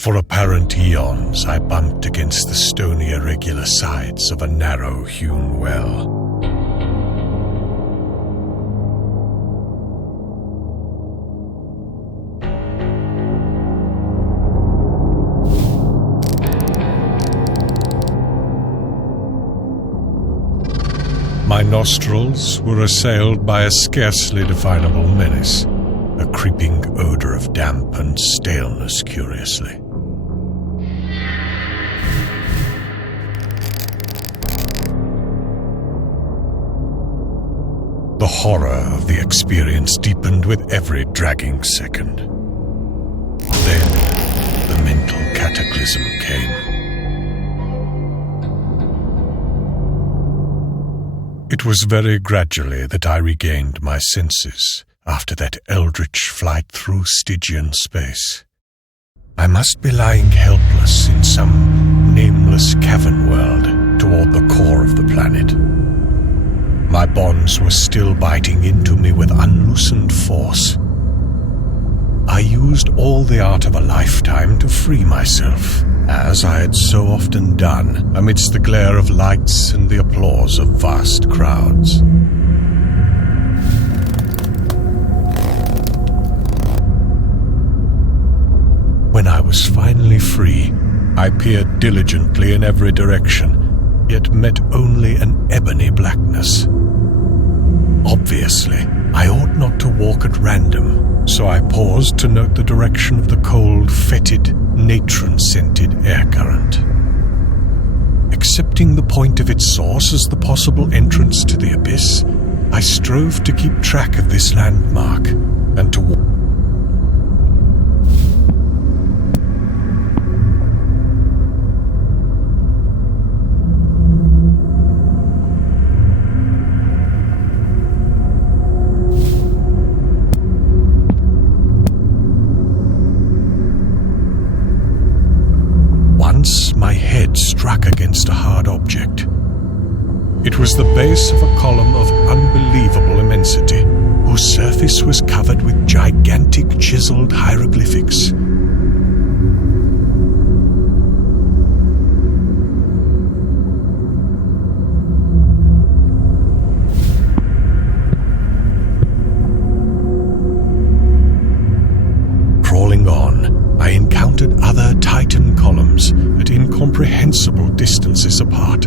For apparent eons, I bumped against the stony irregular sides of a narrow-hewn well. My nostrils were assailed by a scarcely definable menace, a creeping odor of damp and staleness, curiously. The horror of the experience deepened with every dragging second. Then the mental cataclysm came. It was very gradually that I regained my senses after that eldritch flight through Stygian space. I must be lying helpless in some nameless cavern world toward the core of the planet. My bonds were still biting into me with unloosened force. I used all the art of a lifetime to free myself, as I had so often done amidst the glare of lights and the applause of vast crowds. When I was finally free, I peered diligently in every direction, yet met only an ebony blackness. Obviously, I ought not to walk at random, so I paused to note the direction of the cold, fetid, natron-scented air current. Accepting the point of its source as the possible entrance to the abyss, I strove to keep track of this landmark and to walk. My head struck against a hard object. It was the base of a column of unbelievable immensity, whose surface was covered with gigantic chiseled hieroglyphics. Crawling on, I encountered other Titan columns at incomprehensible distances apart.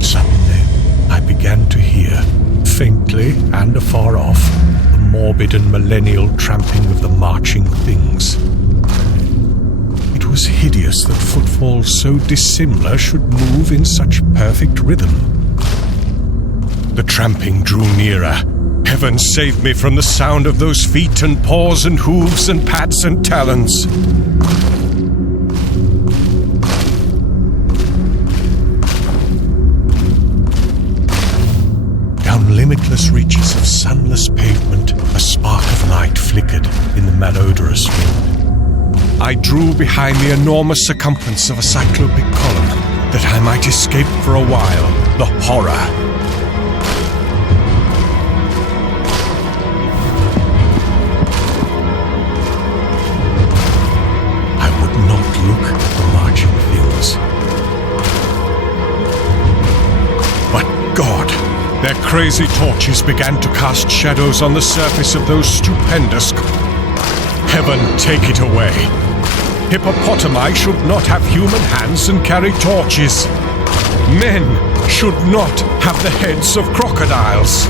Suddenly, I began to hear, faintly and afar off, the morbid and millennial tramping of the marching things. It was hideous that footfalls so dissimilar should move in such perfect rhythm. The tramping drew nearer. Heaven save me from the sound of those feet and paws and hooves and pads and talons. Down limitless reaches of sunless pavement, a spark of light flickered in the malodorous wind. I drew behind the enormous circumference of a cyclopic column, that I might escape for a while the horror. Look at the marching things. But God, their crazy torches began to cast shadows on the surface of those stupendous... Heaven take it away. Hippopotami should not have human hands and carry torches. Men should not have the heads of crocodiles.